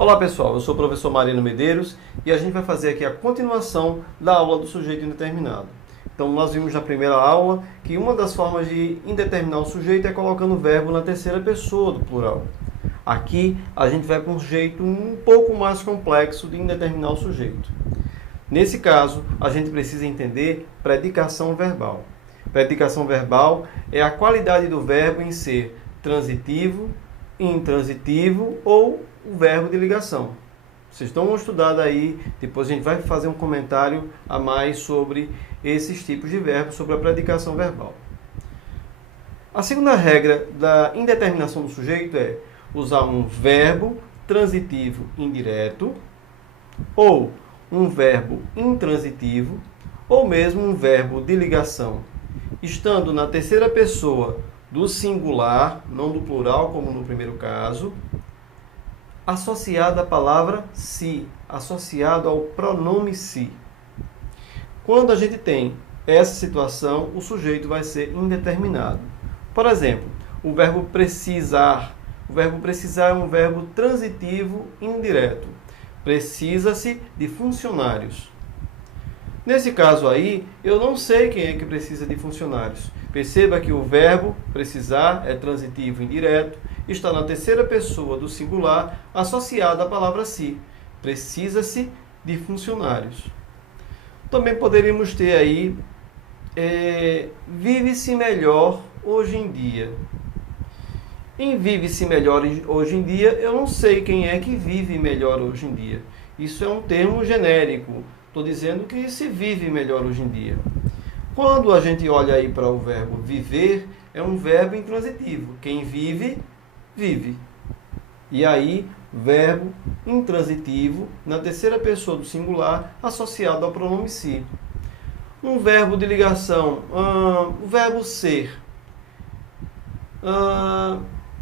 Olá pessoal, eu sou o professor Marino Medeiros e a gente vai fazer aqui a continuação da aula do sujeito indeterminado. Então nós vimos na primeira aula que uma das formas de indeterminar o sujeito é colocando o verbo na terceira pessoa do plural. Aqui a gente vai para um jeito um pouco mais complexo de indeterminar o sujeito. Nesse caso, a gente precisa entender predicação verbal. Predicação verbal é a qualidade do verbo em ser transitivo, intransitivo ou o verbo de ligação. Vocês estão estudando aí, depois a gente vai fazer um comentário a mais sobre esses tipos de verbos, sobre a predicação verbal. A segunda regra da indeterminação do sujeito é usar um verbo transitivo indireto ou um verbo intransitivo ou mesmo um verbo de ligação, estando na terceira pessoa do singular, não do plural como no primeiro caso, associado à palavra se, associado ao pronome se. Quando a gente tem essa situação, o sujeito vai ser indeterminado. Por exemplo, o verbo precisar. O verbo precisar é um verbo transitivo indireto. Precisa-se de funcionários. Nesse caso aí, eu não sei quem é que precisa de funcionários. Perceba que o verbo precisar é transitivo indireto, está na terceira pessoa do singular, associado à palavra se. Precisa-se de funcionários. Também poderíamos ter aí, vive-se melhor hoje em dia. Em vive-se melhor hoje em dia, eu não sei quem é que vive melhor hoje em dia. Isso é um termo genérico. Estou dizendo que se vive melhor hoje em dia. Quando a gente olha aí para o verbo viver, é um verbo intransitivo. Quem vive, vive. E aí, verbo intransitivo, na terceira pessoa do singular, associado ao pronome se. Um verbo de ligação, o verbo ser.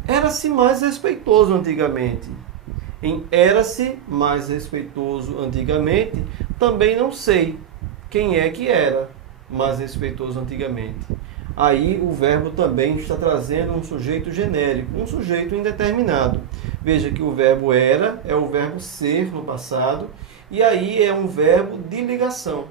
Era-se mais respeitoso antigamente. Em era-se mais respeitoso antigamente, também não sei quem é que era mais respeitoso antigamente. Aí o verbo também está trazendo um sujeito genérico, um sujeito indeterminado. Veja que o verbo era é o verbo ser no passado, e aí é um verbo de ligação.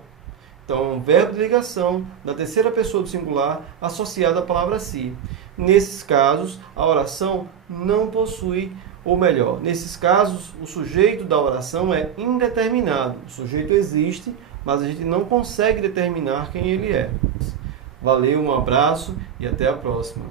Então, um verbo de ligação da terceira pessoa do singular associado à palavra se. Nesses casos, a oração não possui, ou melhor, nesses casos, o sujeito da oração é indeterminado. O sujeito existe, mas a gente não consegue determinar quem ele é. Valeu, um abraço e até a próxima.